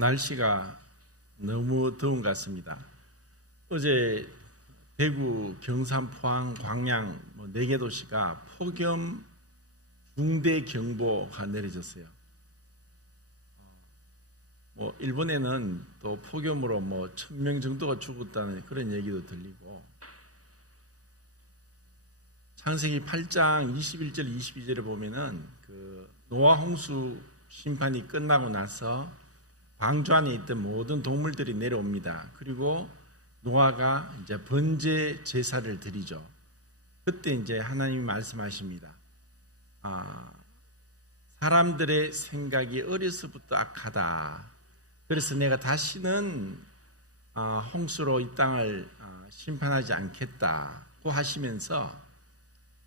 날씨가 너무 더운 것 같습니다. 어제 대구, 경산, 포항, 광양 4개 도시가 폭염 중대 경보가 내려졌어요. 일본에는 또 폭염으로 1000명 정도가 죽었다는 그런 얘기도 들리고, 창세기 8장 21절 22절에 보면은 노아 홍수 심판이 끝나고 나서 방주 안에 있던 모든 동물들이 내려옵니다. 그리고 노아가 이제 번제 제사를 드리죠. 그때 이제 하나님이 말씀하십니다. 사람들의 생각이 어려서부터 악하다. 그래서 내가 다시는 홍수로 이 땅을 심판하지 않겠다고 하시면서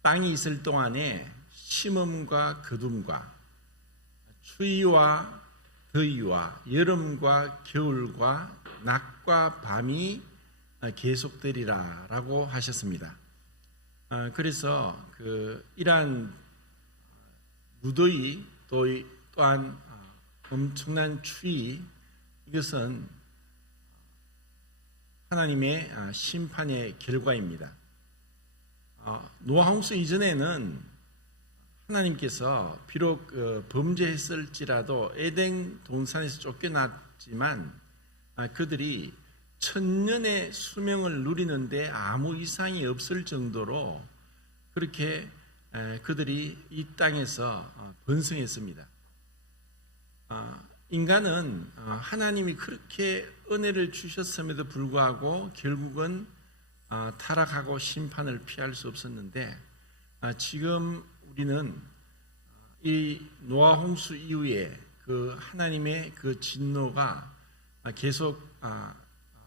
땅이 있을 동안에 심음과 거둠과 추위와 더위와 여름과 겨울과 낮과 밤이 계속되리라 라고 하셨습니다. 그래서 이러한 무더위 또한 엄청난 추위, 이것은 하나님의 심판의 결과입니다. 노아 홍수 이전에는 하나님께서 비록 범죄했을지라도 에덴 동산에서 쫓겨났지만 그들이 천년의 수명을 누리는데 아무 이상이 없을 정도로 그렇게 그들이 이 땅에서 번성했습니다. 인간은 하나님이 그렇게 은혜를 주셨음에도 불구하고 결국은 타락하고 심판을 피할 수 없었는데, 지금 우리는 이 노아 홍수 이후에 하나님의 진노가 계속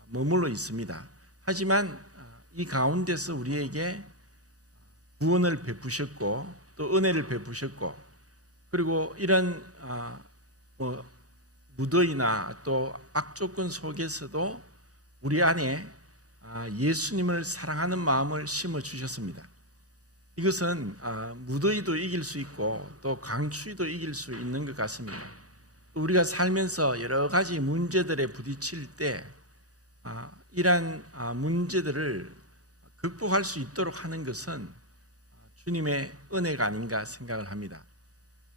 머물러 있습니다. 하지만 이 가운데서 우리에게 구원을 베푸셨고 또 은혜를 베푸셨고, 그리고 이런 무더위나 또 악조건 속에서도 우리 안에 예수님을 사랑하는 마음을 심어 주셨습니다. 이것은 무더위도 이길 수 있고 또 강추위도 이길 수 있는 것 같습니다. 우리가 살면서 여러 가지 문제들에 부딪힐 때 이러한 문제들을 극복할 수 있도록 하는 것은 주님의 은혜가 아닌가 생각을 합니다.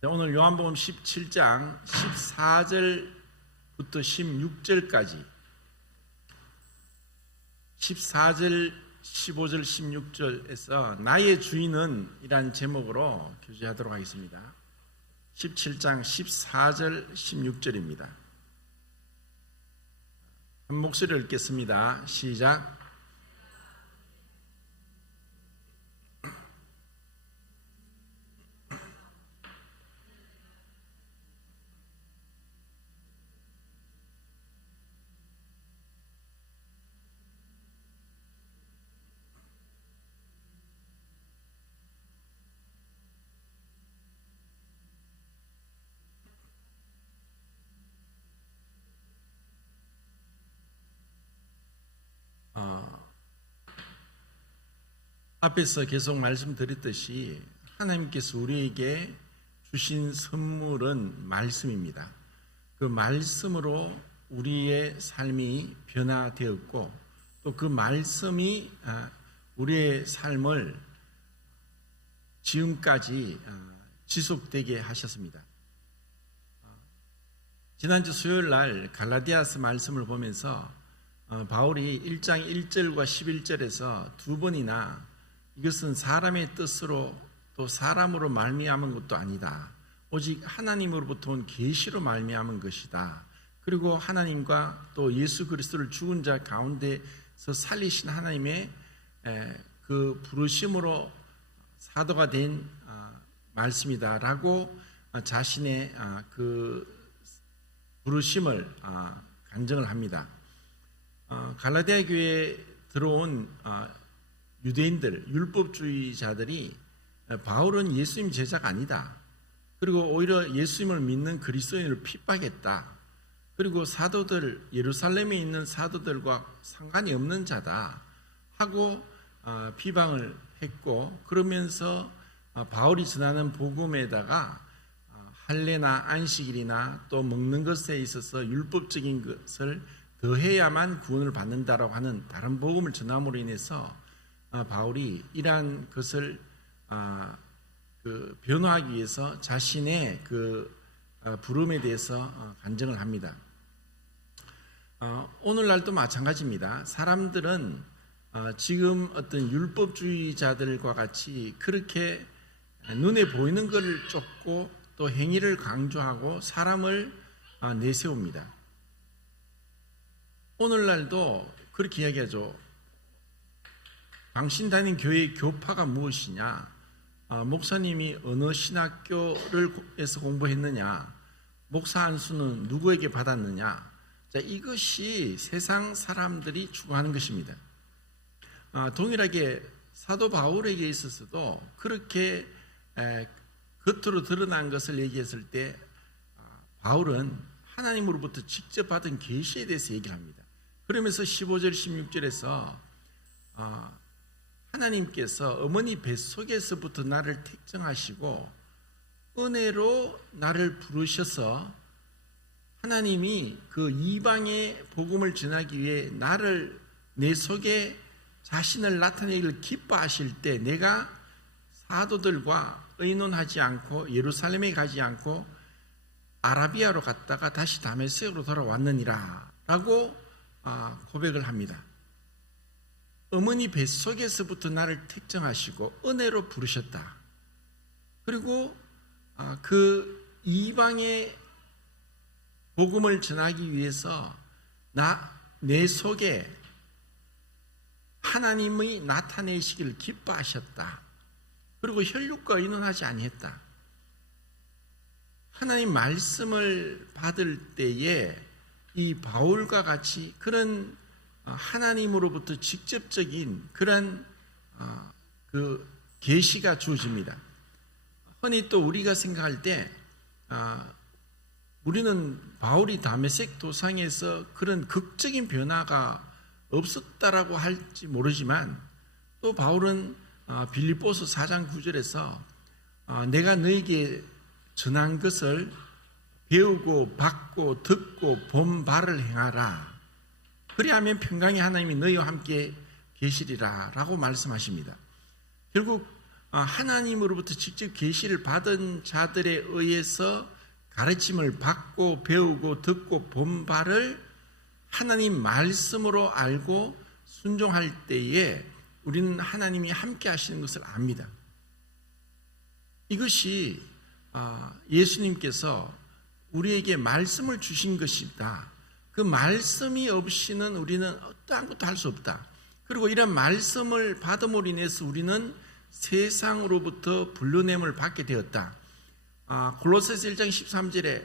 오늘 요한복음 17장 14절부터 16절까지 14절 15절 16절에서 나의 주인은 이란 제목으로 교제하도록 하겠습니다. 17장 14절 16절입니다. 한 목소리를 읽겠습니다. 시작. 앞에서 계속 말씀드렸듯이 하나님께서 우리에게 주신 선물은 말씀입니다. 그 말씀으로 우리의 삶이 변화되었고 또 그 말씀이 우리의 삶을 지금까지 지속되게 하셨습니다. 지난주 수요일 날 갈라디아서 말씀을 보면서 바울이 1장 1절과 11절에서 두 번이나 이것은 사람의 뜻으로 또 사람으로 말미암은 것도 아니다. 오직 하나님으로부터 온 계시로 말미암은 것이다. 그리고 하나님과 또 예수 그리스도를 죽은 자 가운데서 살리신 하나님의 그 부르심으로 사도가 된 말씀이다라고 자신의 그 부르심을 간증을 합니다. 갈라디아 교회에 들어온 유대인들, 율법주의자들이 바울은 예수님 제자가 아니다. 그리고 오히려 예수님을 믿는 그리스도인을 핍박했다. 그리고 사도들, 예루살렘에 있는 사도들과 상관이 없는 자다 하고 비방을 했고, 그러면서 바울이 전하는 복음에다가 할례나 안식일이나 또 먹는 것에 있어서 율법적인 것을 더해야만 구원을 받는다라고 하는 다른 복음을 전함으로 인해서 바울이 이러한 것을 변호하기 위해서 자신의 부름에 대해서 간증을 합니다. 오늘날도 마찬가지입니다. 사람들은 지금 어떤 율법주의자들과 같이 그렇게 눈에 보이는 것을 쫓고 또 행위를 강조하고 사람을 내세웁니다. 오늘날도 그렇게 이야기하죠. 당신 다닌 교회의 교파가 무엇이냐? 목사님이 어느 신학교에서 공부했느냐? 목사 안수는 누구에게 받았느냐? 자, 이것이 세상 사람들이 추구하는 것입니다. 동일하게 사도 바울에게 있어서도 그렇게 겉으로 드러난 것을 얘기했을 때 바울은 하나님으로부터 직접 받은 계시에 대해서 얘기를 합니다. 그러면서 15절 16절에서 하나님께서 어머니 뱃속에서부터 나를 택정하시고 은혜로 나를 부르셔서 하나님이 그 이방의 복음을 전하기 위해 나를 내 속에 자신을 나타내기를 기뻐하실 때 내가 사도들과 의논하지 않고 예루살렘에 가지 않고 아라비아로 갔다가 다시 다메섹으로 돌아왔느니라 라고 고백을 합니다. 어머니 뱃속에서부터 나를 택정하시고 은혜로 부르셨다. 그리고 그 이방의 복음을 전하기 위해서 내 속에 하나님의 나타내시기를 기뻐하셨다. 그리고 혈육과 의논하지 아니했다. 하나님 말씀을 받을 때에 이 바울과 같이 그런 하나님으로부터 직접적인 그런 계시가 주어집니다. 흔히 또 우리가 생각할 때 우리는 바울이 다메섹 도상에서 그런 극적인 변화가 없었다라고 할지 모르지만 또 바울은 빌립보서 4장 9절에서 내가 너에게 전한 것을 배우고 받고 듣고 본 바를 행하라. 그리하면 평강의 하나님이 너희와 함께 계시리라 라고 말씀하십니다. 결국 하나님으로부터 직접 계시를 받은 자들에 의해서 가르침을 받고 배우고 듣고 본 바를 하나님 말씀으로 알고 순종할 때에 우리는 하나님이 함께 하시는 것을 압니다. 이것이 예수님께서 우리에게 말씀을 주신 것이다. 그 말씀이 없이는 우리는 어떠한 것도 할 수 없다. 그리고 이런 말씀을 받음으로 인해서 우리는 세상으로부터 불러냄을 받게 되었다. 골로새서 1장 13절에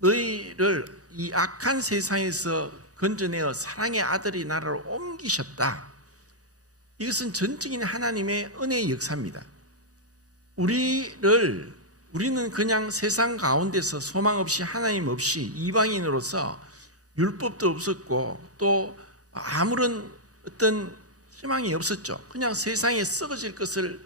너희를 이 악한 세상에서 건져내어 사랑의 아들의 나라로 옮기셨다. 이것은 전적인 하나님의 은혜의 역사입니다. 우리는 그냥 세상 가운데서 소망 없이 하나님 없이 이방인으로서 율법도 없었고 또 아무런 어떤 희망이 없었죠. 그냥 세상에 썩어질 것을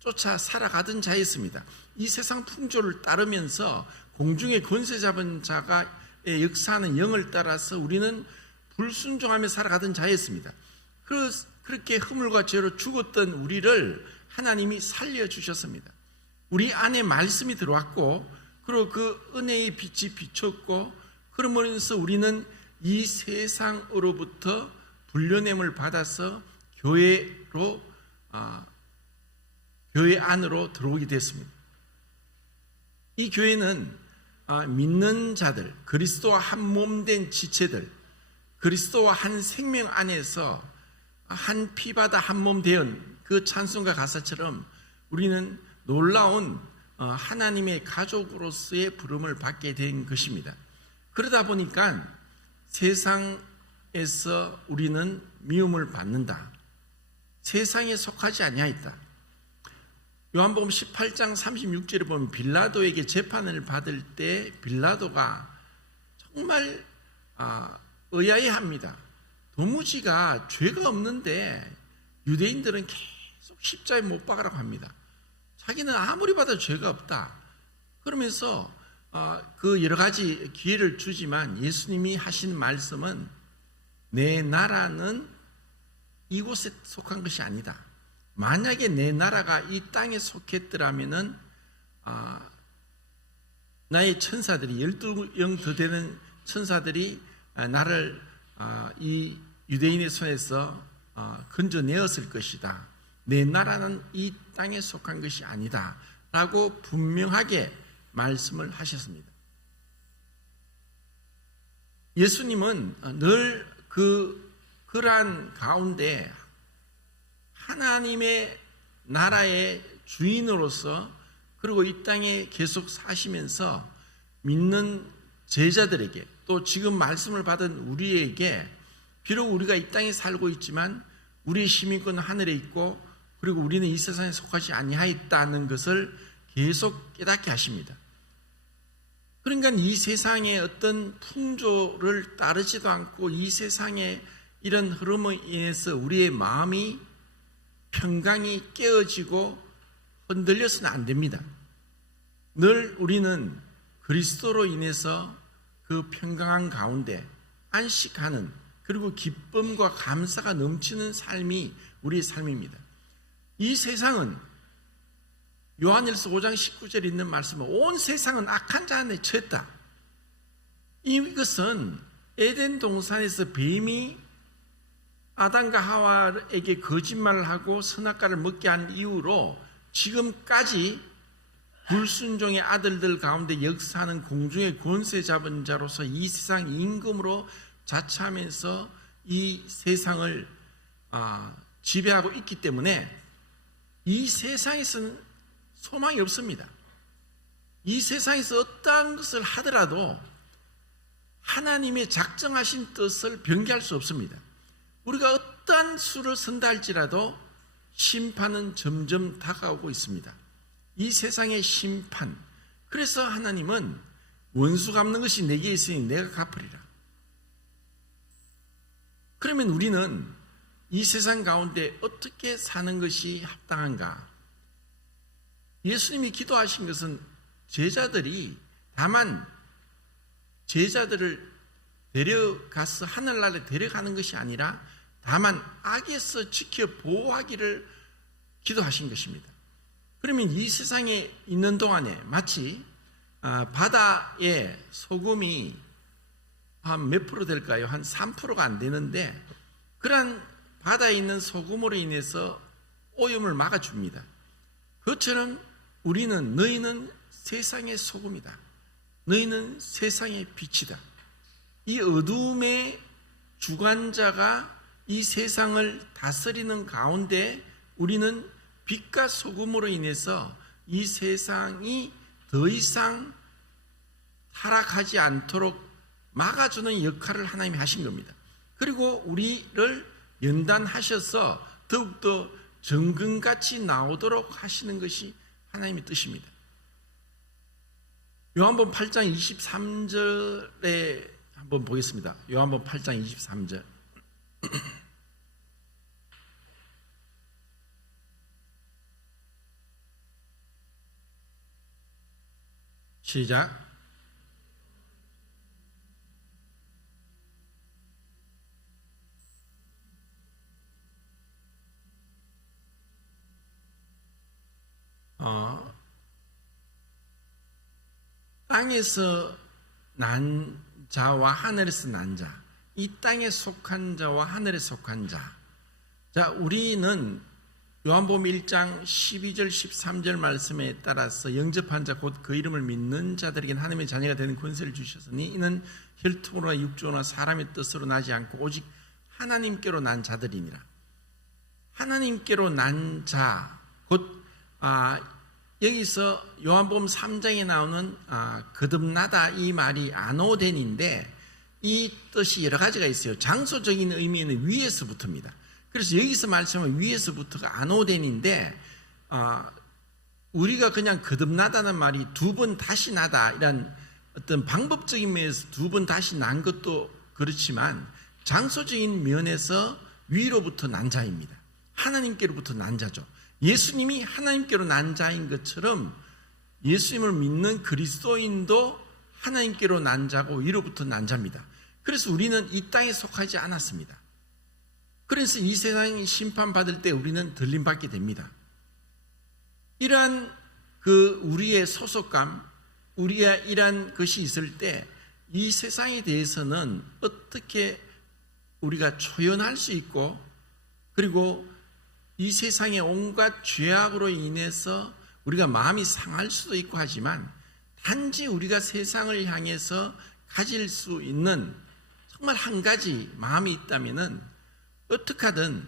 쫓아 살아가던 자였습니다. 이 세상 풍조를 따르면서 공중의 권세 잡은 자가 역사하는 영을 따라서 우리는 불순종하며 살아가던 자였습니다. 그렇게 허물과 죄로 죽었던 우리를 하나님이 살려주셨습니다. 우리 안에 말씀이 들어왔고 그리고 그 은혜의 빛이 비쳤고 그러면서 우리는 이 세상으로부터 불려냄을 받아서 교회 안으로 들어오게 됐습니다. 이 교회는 믿는 자들, 그리스도와 한 몸 된 지체들, 그리스도와 한 생명 안에서 한 피바다 한 몸 되은 그 찬송가 가사처럼 우리는 놀라운 하나님의 가족으로서의 부름을 받게 된 것입니다. 그러다 보니까 세상에서 우리는 미움을 받는다. 세상에 속하지 아니하였다. 요한복음 18장 36절에 보면 빌라도에게 재판을 받을 때 빌라도가 정말 의아해합니다. 도무지가 죄가 없는데 유대인들은 계속 십자가에 못 박으라고 합니다. 자기는 아무리 봐도 죄가 없다. 그러면서 그 여러 가지 기회를 주지만 예수님이 하신 말씀은 내 나라는 이곳에 속한 것이 아니다. 만약에 내 나라가 이 땅에 속했더라면은 나의 천사들이 12영 더 되는 천사들이 나를 이 유대인의 손에서 건져내었을 것이다. 내 나라는 이 땅에 속한 것이 아니다 라고 분명하게 말씀을 하셨습니다. 예수님은 늘 그러한 가운데 하나님의 나라의 주인으로서 그리고 이 땅에 계속 사시면서 믿는 제자들에게 또 지금 말씀을 받은 우리에게 비록 우리가 이 땅에 살고 있지만 우리의 시민권은 하늘에 있고 그리고 우리는 이 세상에 속하지 아니하였다는 것을 계속 깨닫게 하십니다. 그러니까 이 세상의 어떤 풍조를 따르지도 않고 이 세상의 이런 흐름에 인해서 우리의 마음이 평강이 깨어지고 흔들려서는 안 됩니다. 늘 우리는 그리스도로 인해서 그 평강한 가운데 안식하는 그리고 기쁨과 감사가 넘치는 삶이 우리의 삶입니다. 이 세상은 요한일서 5장 19절에 있는 말씀은 온 세상은 악한 자 안에 처했다. 이것은 에덴 동산에서 뱀이 아담과 하와에게 거짓말을 하고 선악과를 먹게 한 이후로 지금까지 불순종의 아들들 가운데 역사하는 공중의 권세 잡은 자로서 이 세상 임금으로 자처하면서 이 세상을 지배하고 있기 때문에 이 세상에서는 소망이 없습니다. 이 세상에서 어떠한 것을 하더라도 하나님의 작정하신 뜻을 변개할 수 없습니다. 우리가 어떠한 수를 선다 할지라도 심판은 점점 다가오고 있습니다. 이 세상의 심판. 그래서 하나님은 원수 갚는 것이 내게 있으니 내가 갚으리라. 그러면 우리는 이 세상 가운데 어떻게 사는 것이 합당한가? 예수님이 기도하신 것은 제자들이 다만 제자들을 데려가서 하늘나라에 데려가는 것이 아니라 다만 악에서 지켜 보호하기를 기도하신 것입니다. 그러면 이 세상에 있는 동안에 마치 바다에 소금이 한 몇 프로 될까요? 한 3%가 안 되는데 그러한 바다에 있는 소금으로 인해서 오염을 막아줍니다. 그것처럼 우리는 너희는 세상의 소금이다. 너희는 세상의 빛이다. 이 어둠의 주관자가 이 세상을 다스리는 가운데 우리는 빛과 소금으로 인해서 이 세상이 더 이상 타락하지 않도록 막아주는 역할을 하나님이 하신 겁니다. 그리고 우리를 연단하셔서 더욱더 정금같이 나오도록 하시는 것이 하나님의 뜻입니다. 요한복음 8장 23절에 한번 보겠습니다. 요한복음 8장 23절. 시작. 땅에서 난 자와 하늘에서 난 자, 이 땅에 속한 자와 하늘에 속한 자. 자, 우리는 요한복음 1장 12절 13절 말씀에 따라서 영접한 자 곧 그 이름을 믿는 자들에게는 하나님의 자녀가 되는 권세를 주셨으니 이는 혈통으로나 육조나 사람의 뜻으로 나지 않고 오직 하나님께로 난 자들이니라. 하나님께로 난 자, 곧 여기서 요한복음 3장에 나오는 거듭나다 이 말이 아노덴인데 이 뜻이 여러 가지가 있어요. 장소적인 의미는 위에서부터입니다. 그래서 여기서 말씀은 위에서부터가 아노덴인데 우리가 그냥 거듭나다는 말이 두 번 다시 나다 이런 어떤 방법적인 면에서 두 번 다시 난 것도 그렇지만 장소적인 면에서 위로부터 난 자입니다. 하나님께로부터 난 자죠. 예수님이 하나님께로 난 자인 것처럼 예수님을 믿는 그리스도인도 하나님께로 난 자고 위로부터 난 자입니다. 그래서 우리는 이 땅에 속하지 않았습니다. 그래서 이 세상이 심판받을 때 우리는 들림받게 됩니다. 이러한 우리의 소속감, 우리의 이러한 것이 있을 때 이 세상에 대해서는 어떻게 우리가 초연할 수 있고, 그리고 이 세상의 온갖 죄악으로 인해서 우리가 마음이 상할 수도 있고 하지만, 단지 우리가 세상을 향해서 가질 수 있는 정말 한 가지 마음이 있다면은 어떻게 하든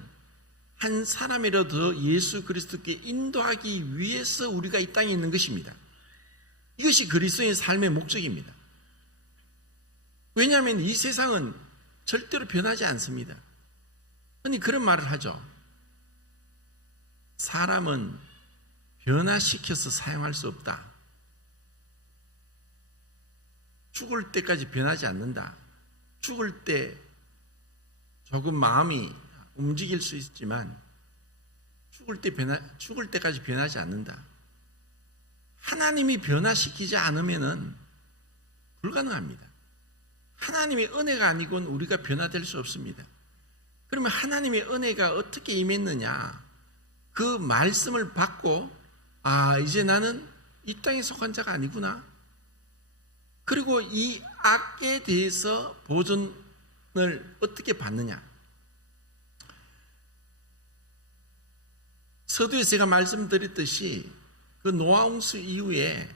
한 사람이라도 예수 그리스도께 인도하기 위해서 우리가 이 땅에 있는 것입니다. 이것이 그리스도인의 삶의 목적입니다. 왜냐하면 이 세상은 절대로 변하지 않습니다. 흔히 그런 말을 하죠. 사람은 변화시켜서 사용할 수 없다. 죽을 때까지 변하지 않는다. 죽을 때 조금 마음이 움직일 수 있지만 죽을 때까지 변하지 않는다. 하나님이 변화시키지 않으면은 불가능합니다. 하나님의 은혜가 아니고는 우리가 변화될 수 없습니다. 그러면 하나님의 은혜가 어떻게 임했느냐? 그 말씀을 받고, 이제 나는 이 땅에 속한 자가 아니구나. 그리고 이 악에 대해서 보존을 어떻게 받느냐? 서두에 제가 말씀드렸듯이 그 노아 홍수 이후에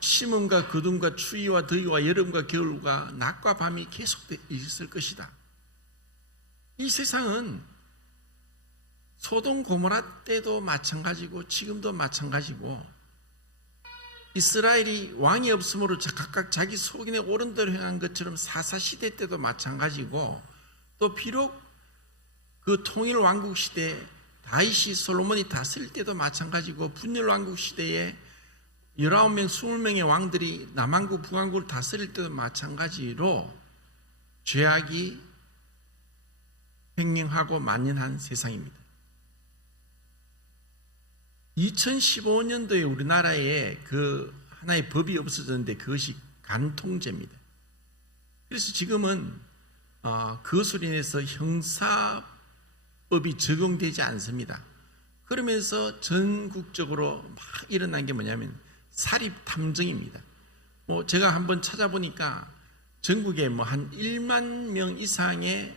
심음과 거둠과 추위와 더위와 여름과 겨울과 낮과 밤이 계속 있을 것이다. 이 세상은 소돔 고모라 때도 마찬가지고 지금도 마찬가지고, 이스라엘이 왕이 없으므로 각각 자기 속인에 옳은 대로 행한 것처럼 사사시대 때도 마찬가지고, 또 비록 그 통일왕국 시대 다윗이 솔로몬이 다스릴 때도 마찬가지고, 분열왕국 시대에 19명, 20명의 왕들이 남왕국, 북왕국을 다스릴 때도 마찬가지로 죄악이 횡행하고 만연한 세상입니다. 2015년도에 우리나라에 그 하나의 법이 없어졌는데 그것이 간통죄입니다. 그래서 지금은 그것으로 인해서 형사법이 적용되지 않습니다. 그러면서 전국적으로 막 일어난 게 뭐냐면 사립탐정입니다. 제가 한번 찾아보니까 전국에 한 1만 명 이상의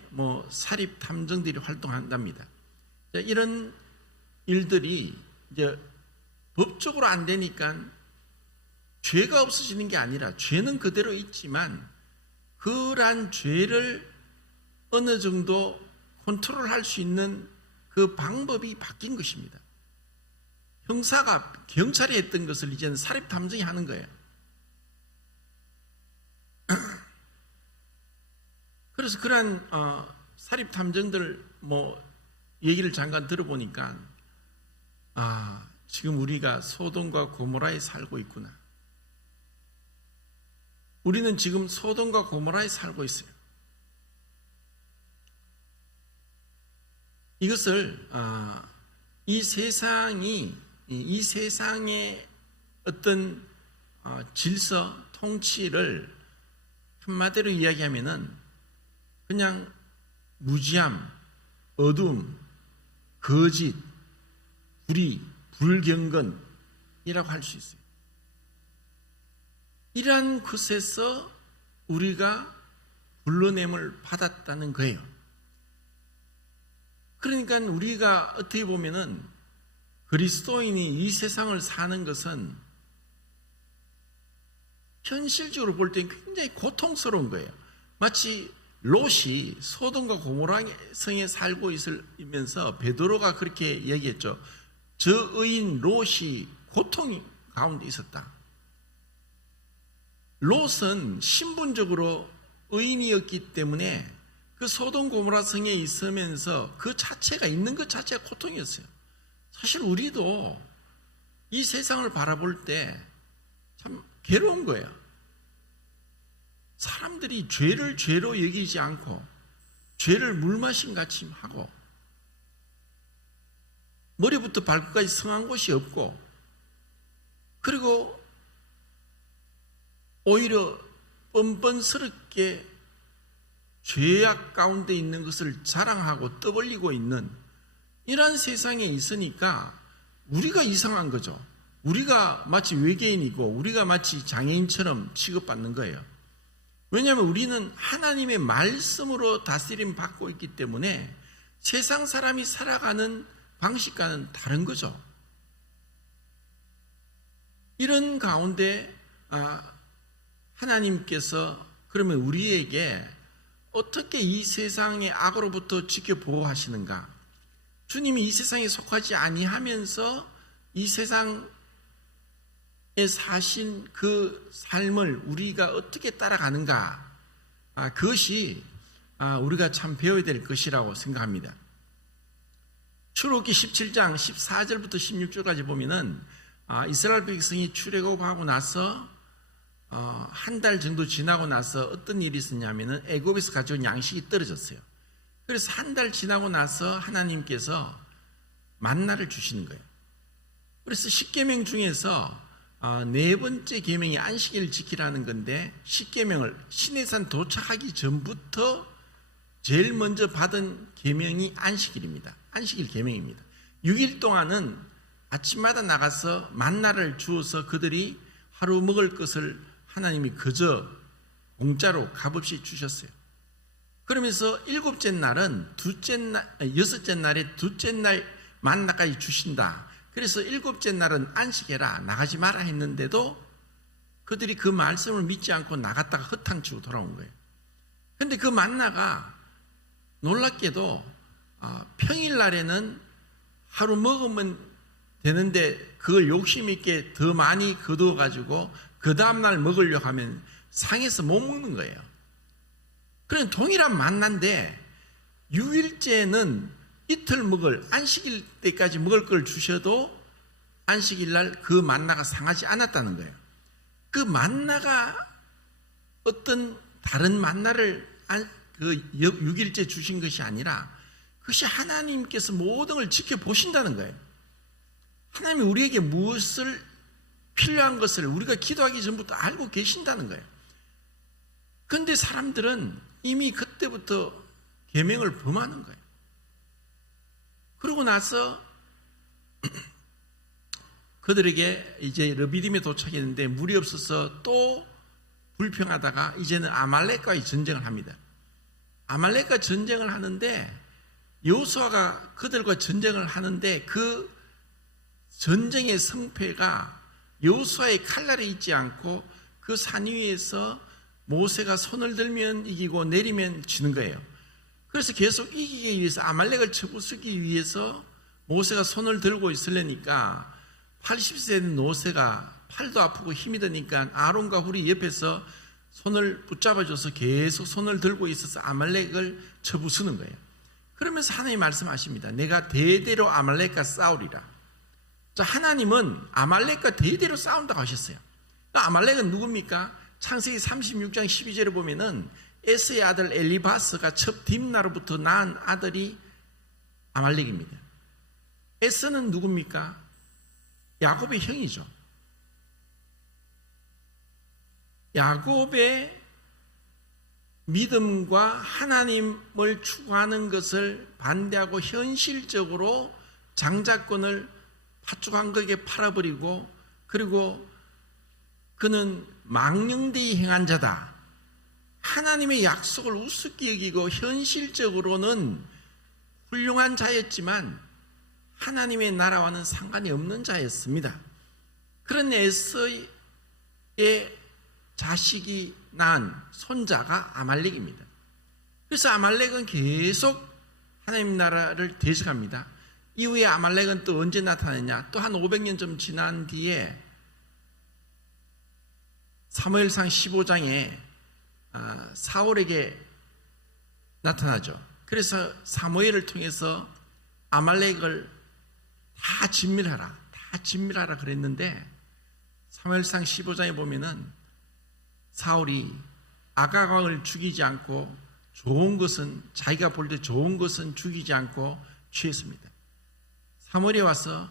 사립탐정들이 활동한답니다. 이런 일들이 이제 법적으로 안 되니까 죄가 없어지는 게 아니라 죄는 그대로 있지만 그러한 죄를 어느 정도 컨트롤할 수 있는 그 방법이 바뀐 것입니다. 형사가 경찰이 했던 것을 이제는 사립탐정이 하는 거예요. 그래서 그러한 사립탐정들 얘기를 잠깐 들어보니까 지금 우리가 소돔과 고모라에 살고 있구나. 우리는 지금 소돔과 고모라에 살고 있어요. 이것을 이 세상의 어떤 질서, 통치를 한마디로 이야기하면은 그냥 무지함, 어둠, 거짓, 불의, 불경건이라고 할 수 있어요. 이러한 것에서 우리가 불러냄을 받았다는 거예요. 그러니까 우리가 어떻게 보면은 그리스도인이 이 세상을 사는 것은 현실적으로 볼 때 굉장히 고통스러운 거예요. 마치 롯이 소돔과 고모라 성에 살고 있으면서 베드로가 그렇게 얘기했죠. 저 의인 롯이 고통 가운데 있었다. 롯은 신분적으로 의인이었기 때문에 그 소돔 고모라 성에 있으면서 그 자체가 있는 것 자체가 고통이었어요. 사실 우리도 이 세상을 바라볼 때 참 괴로운 거예요. 사람들이 죄를 죄로 여기지 않고 죄를 물마신 같이 하고 머리부터 발끝까지 성한 곳이 없고 그리고 오히려 뻔뻔스럽게 죄악 가운데 있는 것을 자랑하고 떠벌리고 있는 이런 세상에 있으니까 우리가 이상한 거죠. 우리가 마치 외계인이고 우리가 마치 장애인처럼 취급받는 거예요. 왜냐하면 우리는 하나님의 말씀으로 다스림 받고 있기 때문에 세상 사람이 살아가는 방식과는 다른 거죠. 이런 가운데 하나님께서 그러면 우리에게 어떻게 이 세상의 악으로부터 지켜 보호하시는가? 주님이 이 세상에 속하지 아니하면서 이 세상에 사신 그 삶을 우리가 어떻게 따라가는가? 그것이 우리가 참 배워야 될 것이라고 생각합니다. 출애굽기 17장 14절부터 16절까지 보면은 이스라엘 백성이 출애굽하고 나서 한 달 정도 지나고 나서 어떤 일이 있었냐면은 애굽에서 가져온 양식이 떨어졌어요. 그래서 한 달 지나고 나서 하나님께서 만나를 주시는 거예요. 그래서 10계명 중에서 네 번째 계명이 안식일을 지키라는 건데 10계명을 시내산 도착하기 전부터 제일 먼저 받은 계명이 안식일입니다. 안식일 계명입니다. 6일 동안은 아침마다 나가서 만나를 주어서 그들이 하루 먹을 것을 하나님이 그저 공짜로 값없이 주셨어요. 그러면서 일곱째 날은 여섯째 날에 둘째 날 만나까지 주신다. 그래서 일곱째 날은 안식해라, 나가지 마라 했는데도 그들이 그 말씀을 믿지 않고 나갔다가 허탕치고 돌아온 거예요. 그런데 그 만나가 놀랍게도 평일날에는 하루 먹으면 되는데 그걸 욕심 있게 더 많이 거두어 가지고 그 다음날 먹으려고 하면 상해서 못 먹는 거예요. 그럼 동일한 만나인데 6일째는 이틀 먹을 안식일 때까지 먹을 걸 주셔도 안식일날 그 만나가 상하지 않았다는 거예요. 그 만나가 어떤 다른 만나를 그 6일째 주신 것이 아니라 그것이 하나님께서 모든 걸 지켜보신다는 거예요. 하나님이 우리에게 무엇을 필요한 것을 우리가 기도하기 전부터 알고 계신다는 거예요. 그런데 사람들은 이미 그때부터 계명을 범하는 거예요. 그러고 나서 그들에게 이제 르비딤에 도착했는데 물이 없어서 또 불평하다가 이제는 아말렉과의 전쟁을 합니다. 아말렉과 전쟁을 하는데 여호수아가 그들과 전쟁을 하는데 그 전쟁의 승패가 여호수아의 칼날에 있지 않고 그 산 위에서 모세가 손을 들면 이기고 내리면 지는 거예요. 그래서 계속 이기기 위해서 아말렉을 쳐부수기 위해서 모세가 손을 들고 있으려니까 80세 된 모세가 팔도 아프고 힘이 드니까 아론과 훌이 옆에서 손을 붙잡아줘서 계속 손을 들고 있어서 아말렉을 쳐부수는 거예요. 그러면서 하나님이 말씀하십니다. 내가 대대로 아말렉과 싸우리라. 자, 하나님은 아말렉과 대대로 싸운다고 하셨어요. 아말렉은 누굽니까? 창세기 36장 12절에 보면은 에스의 아들 엘리바스가 첩 딥나로부터 낳은 아들이 아말렉입니다. 에스는 누굽니까? 야곱의 형이죠. 야곱의 믿음과 하나님을 추구하는 것을 반대하고 현실적으로 장자권을 팥죽한국에 팔아버리고 그리고 그는 망령되이 행한 자다. 하나님의 약속을 우습게 여기고 현실적으로는 훌륭한 자였지만 하나님의 나라와는 상관이 없는 자였습니다. 그런 에서의 자식이 낳은 손자가 아말렉입니다. 그래서 아말렉은 계속 하나님 나라를 대적합니다. 이후에 아말렉은 또 언제 나타나냐? 또 한 500년 좀 지난 뒤에 사무엘상 15장에 사울에게 나타나죠. 그래서 사무엘을 통해서 아말렉을 다 진멸하라 그랬는데 사무엘상 15장에 보면은 사울이 아가광을 죽이지 않고 좋은 것은 자기가 볼 때 좋은 것은 죽이지 않고 취했습니다. 사무엘에 와서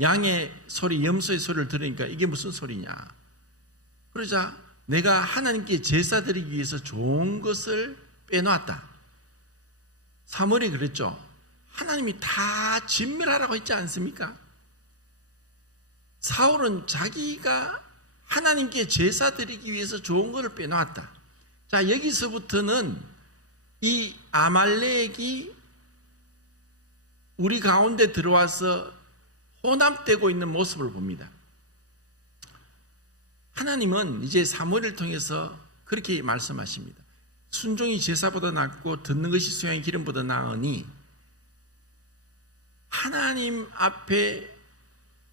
양의 소리, 염소의 소리를 들으니까 이게 무슨 소리냐? 그러자 내가 하나님께 제사 드리기 위해서 좋은 것을 빼놓았다. 사무엘이 그랬죠. 하나님이 다 진멸하라고 했지 않습니까? 사울은 자기가 하나님께 제사 드리기 위해서 좋은 것을 빼놓았다. 자, 여기서부터는 이 아말렉이 우리 가운데 들어와서 혼합되고 있는 모습을 봅니다. 하나님은 이제 사무엘을 통해서 그렇게 말씀하십니다. 순종이 제사보다 낫고 듣는 것이 수양의 기름보다 나으니 하나님 앞에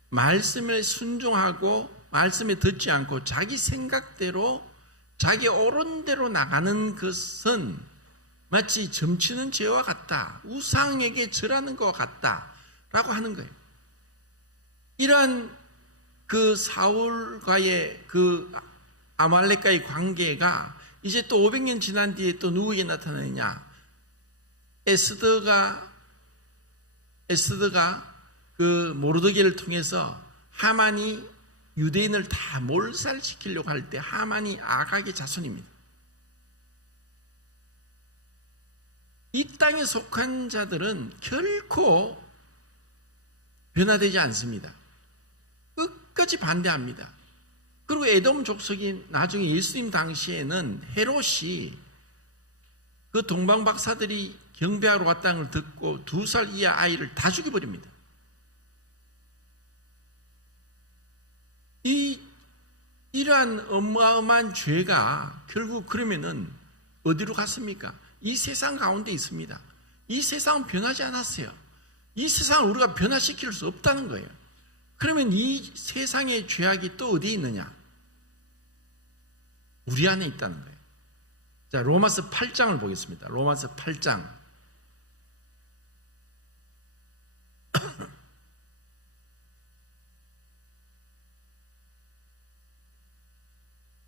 말씀을 순종하고 말씀에 듣지 않고 자기 생각대로 자기 옳은 대로 나가는 것은 마치 점치는 죄와 같다. 우상에게 절하는 것과 같다라고 하는 거예요. 이러한 그 사울과의 그 아말렉과의 관계가 이제 또 500년 지난 뒤에 또 누구에게 나타나느냐? 에스더가 그 모르드게를 통해서 하만이 유대인을 다 몰살시키려고 할 때 하만이 아각의 자손입니다. 이 땅에 속한 자들은 결코 변화되지 않습니다. 끝까지 반대합니다. 그리고 에돔 족속이 나중에 예수님 당시에는 헤롯이 그 동방 박사들이 경배하러 왔다는 걸 듣고 2살 이하 아이를 다 죽여버립니다. 이러한 어마어마한 죄가 결국 그러면은 어디로 갔습니까? 이 세상 가운데 있습니다. 이 세상은 변하지 않았어요. 이 세상을 우리가 변화시킬 수 없다는 거예요. 그러면 이 세상의 죄악이 또 어디에 있느냐? 우리 안에 있다는 거예요. 자, 로마서 8장을 보겠습니다. 로마서 8장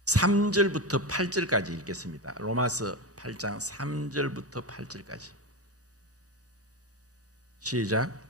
3절부터 8절까지 읽겠습니다. 로마서 8장 3절부터 8절까지 시작.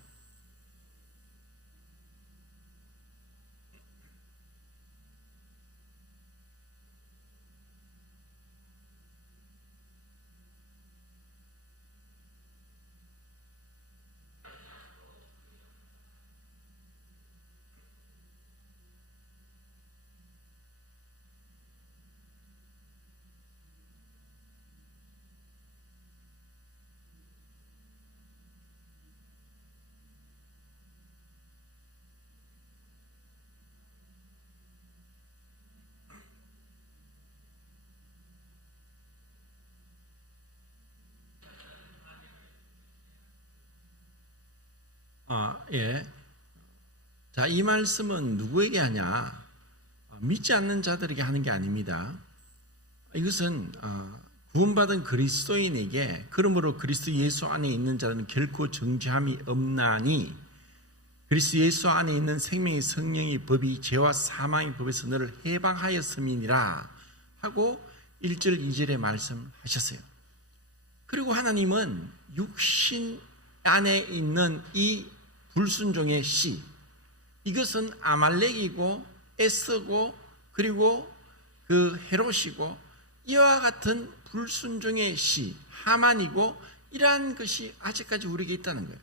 예. 자, 이 말씀은 누구에게 하냐? 믿지 않는 자들에게 하는 게 아닙니다. 이것은 구원받은 그리스도인에게, 그러므로 그리스도 예수 안에 있는 자는 결코 정죄함이 없나니 그리스도 예수 안에 있는 생명의 성령의 법이 죄와 사망의 법에서 너를 해방하였음이니라 하고 1절 2절에 말씀하셨어요. 그리고 하나님은 육신 안에 있는 이 불순종의 씨, 이것은 아말렉이고 에서고 그리고 그 헤롯이고 이와 같은 불순종의 씨 하만이고 이러한 것이 아직까지 우리에게 있다는 거예요.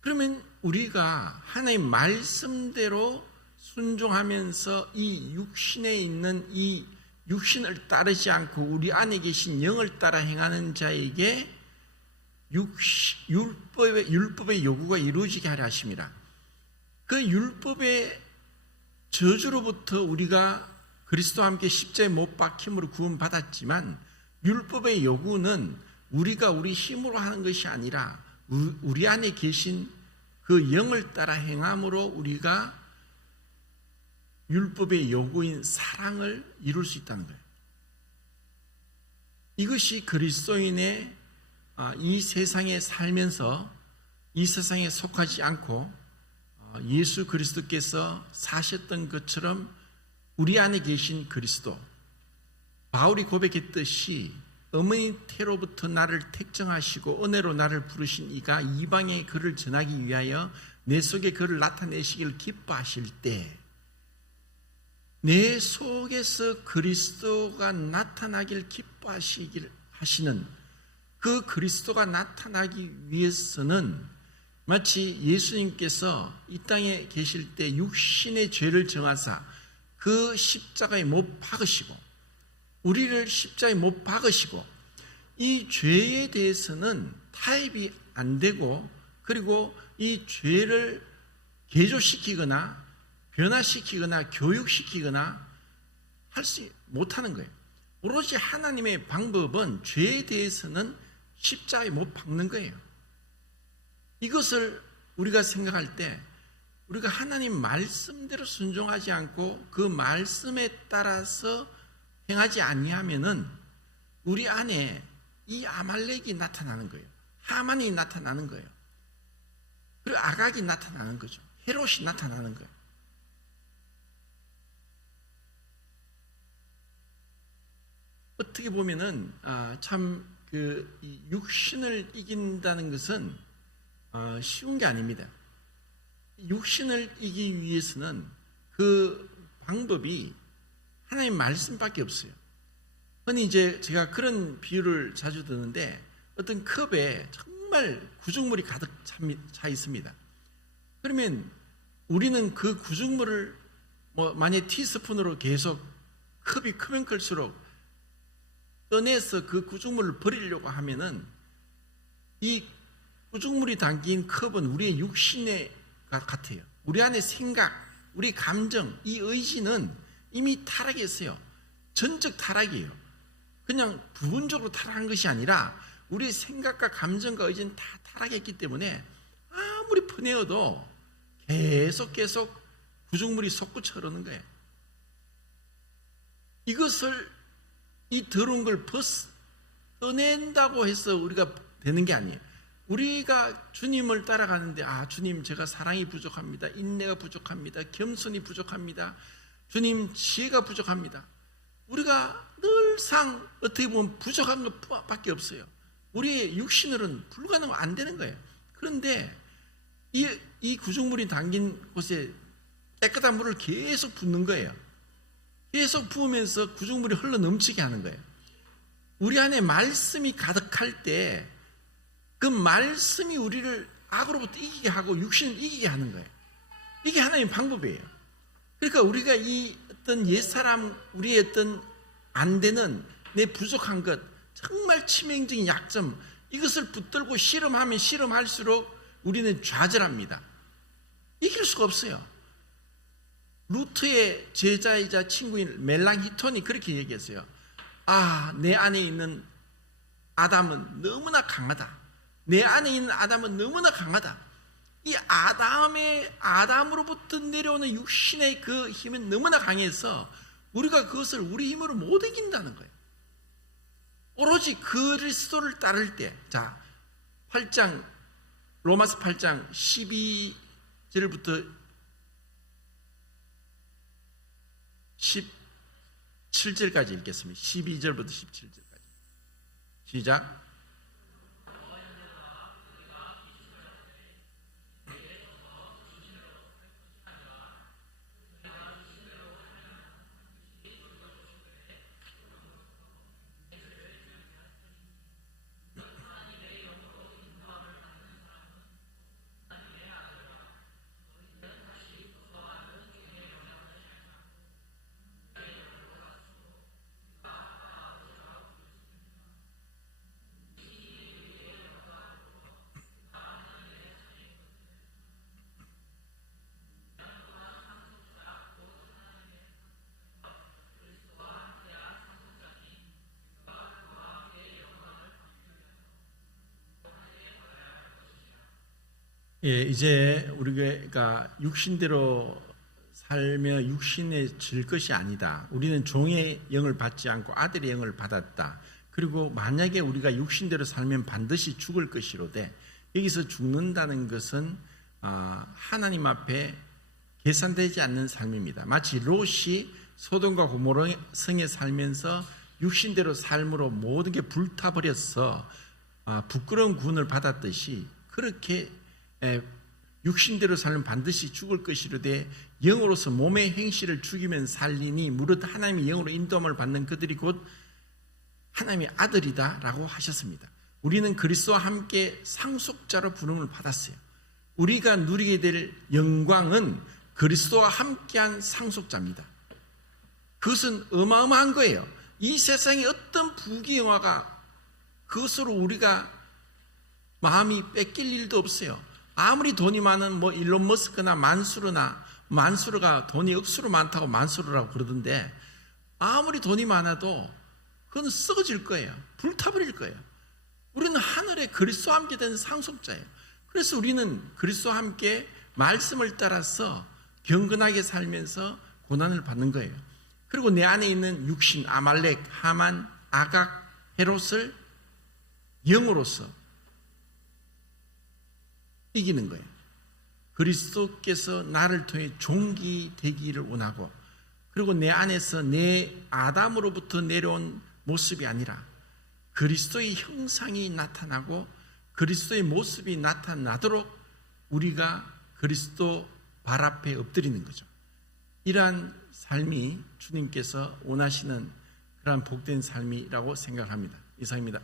그러면 우리가 하나님의 말씀대로 순종하면서 이 육신에 있는 이 육신을 따르지 않고 우리 안에 계신 영을 따라 행하는 자에게 율법의 요구가 이루어지게 하려 하심이라. 그 율법의 저주로부터 우리가 그리스도와 함께 십자가에 못 박힘으로 구원받았지만 율법의 요구는 우리가 우리 힘으로 하는 것이 아니라 우리 안에 계신 그 영을 따라 행함으로 우리가 율법의 요구인 사랑을 이룰 수 있다는 거예요. 이것이 그리스도인의 이 세상에 살면서 이 세상에 속하지 않고 예수 그리스도께서 사셨던 것처럼 우리 안에 계신 그리스도, 바울이 고백했듯이 어머니 태로부터 나를 택정하시고 은혜로 나를 부르신 이가 이방에 그를 전하기 위하여 내 속에 그를 나타내시길 기뻐하실 때 내 속에서 그리스도가 나타나길 기뻐하시길 하시는 그 그리스도가 나타나기 위해서는 마치 예수님께서 이 땅에 계실 때 육신의 죄를 정하사 그 십자가에 못 박으시고 우리를 십자가에 못 박으시고 이 죄에 대해서는 타협이 안 되고 그리고 이 죄를 개조시키거나 변화시키거나 교육시키거나 할 수 못하는 거예요. 오로지 하나님의 방법은 죄에 대해서는 십자가에 못 박는 거예요. 이것을 우리가 생각할 때 우리가 하나님 말씀대로 순종하지 않고 그 말씀에 따라서 행하지 아니하면은 우리 안에 이 아말렉이 나타나는 거예요. 하만이 나타나는 거예요. 그리고 아각이 나타나는 거죠. 헤롯이 나타나는 거예요. 어떻게 보면은 참 이 육신을 이긴다는 것은 쉬운 게 아닙니다. 육신을 이기기 위해서는 그 방법이 하나님 말씀밖에 없어요. 흔히 이제 제가 그런 비유를 자주 드는데 어떤 컵에 정말 구죽물이 가득 차 있습니다. 그러면 우리는 그 구죽물을 만약에 티스푼으로 계속 컵이 크면 클수록 떠내서 그 구죽물을 버리려고 하면은 이 구죽물이 담긴 컵은 우리의 육신에 같아요. 우리 안에 생각, 우리 감정, 이 의지는 이미 타락이 있어요. 전적 타락이에요. 그냥 부분적으로 타락한 것이 아니라 우리의 생각과 감정과 의지는 다 타락했기 때문에 아무리 퍼내어도 계속 구죽물이 솟구쳐 흐르는 거예요. 이것을 이 더러운 걸 떠낸다고 해서 우리가 되는 게 아니에요. 우리가 주님을 따라가는데 주님 제가 사랑이 부족합니다. 인내가 부족합니다. 겸손이 부족합니다. 주님 지혜가 부족합니다. 우리가 늘상 어떻게 보면 부족한 것밖에 없어요. 우리의 육신으로는 불가능 안 되는 거예요. 그런데 이 구죽물이 담긴 곳에 깨끗한 물을 계속 붓는 거예요. 계속 부으면서 구죽물이 흘러 넘치게 하는 거예요. 우리 안에 말씀이 가득할 때 그 말씀이 우리를 악으로부터 이기게 하고 육신을 이기게 하는 거예요. 이게 하나님의 방법이에요. 그러니까 우리가 이 어떤 옛사람, 우리의 어떤 안 되는 내 부족한 것, 정말 치명적인 약점, 이것을 붙들고 실험하면 실험할수록 우리는 좌절합니다. 이길 수가 없어요. 루트의 제자이자 친구인 멜랑히톤이 그렇게 얘기했어요. 내 안에 있는 아담은 너무나 강하다. 내 안에 있는 아담은 너무나 강하다. 이 아담으로부터 내려오는 육신의 그 힘은 너무나 강해서 우리가 그것을 우리 힘으로 못 이긴다는 거예요. 오로지 그리스도를 따를 때, 자, 8장, 로마서 8장 12절부터 17절까지 읽겠습니다. 12절부터 17절까지. 시작. 이제 우리가 육신대로 살며 육신에 질 것이 아니다. 우리는 종의 영을 받지 않고 아들의 영을 받았다. 그리고 만약에 우리가 육신대로 살면 반드시 죽을 것이로되, 여기서 죽는다는 것은 하나님 앞에 계산되지 않는 삶입니다. 마치 롯이 소돔과 고모라 성에 살면서 육신대로 삶으로 모든 게 불타버려서 부끄러운 구원을 받았듯이, 그렇게 육신대로 살면 반드시 죽을 것이로되 영으로서 몸의 행실을 죽이면 살리니 무릇 하나님의 영으로 인도함을 받는 그들이 곧 하나님의 아들이다 라고 하셨습니다. 우리는 그리스도와 함께 상속자로 부름을 받았어요. 우리가 누리게 될 영광은 그리스도와 함께한 상속자입니다. 그것은 어마어마한 거예요. 이 세상의 어떤 부귀영화가 그것으로 우리가 마음이 뺏길 일도 없어요. 아무리 돈이 많은 일론 머스크나 만수르가 돈이 억수로 많다고 만수르라고 그러던데, 아무리 돈이 많아도 그건 썩어질 거예요. 불타버릴 거예요. 우리는 하늘에 그리스도와 함께 된 상속자예요. 그래서 우리는 그리스도와 함께 말씀을 따라서 경건하게 살면서 고난을 받는 거예요. 그리고 내 안에 있는 육신, 아말렉, 하만, 아각, 헤롯을 영으로서 이기는 거예요. 그리스도께서 나를 통해 종기 되기를 원하고, 그리고 내 안에서 내 아담으로부터 내려온 모습이 아니라 그리스도의 형상이 나타나고 그리스도의 모습이 나타나도록 우리가 그리스도 발 앞에 엎드리는 거죠. 이러한 삶이 주님께서 원하시는 그러한 복된 삶이라고 생각합니다. 이상입니다.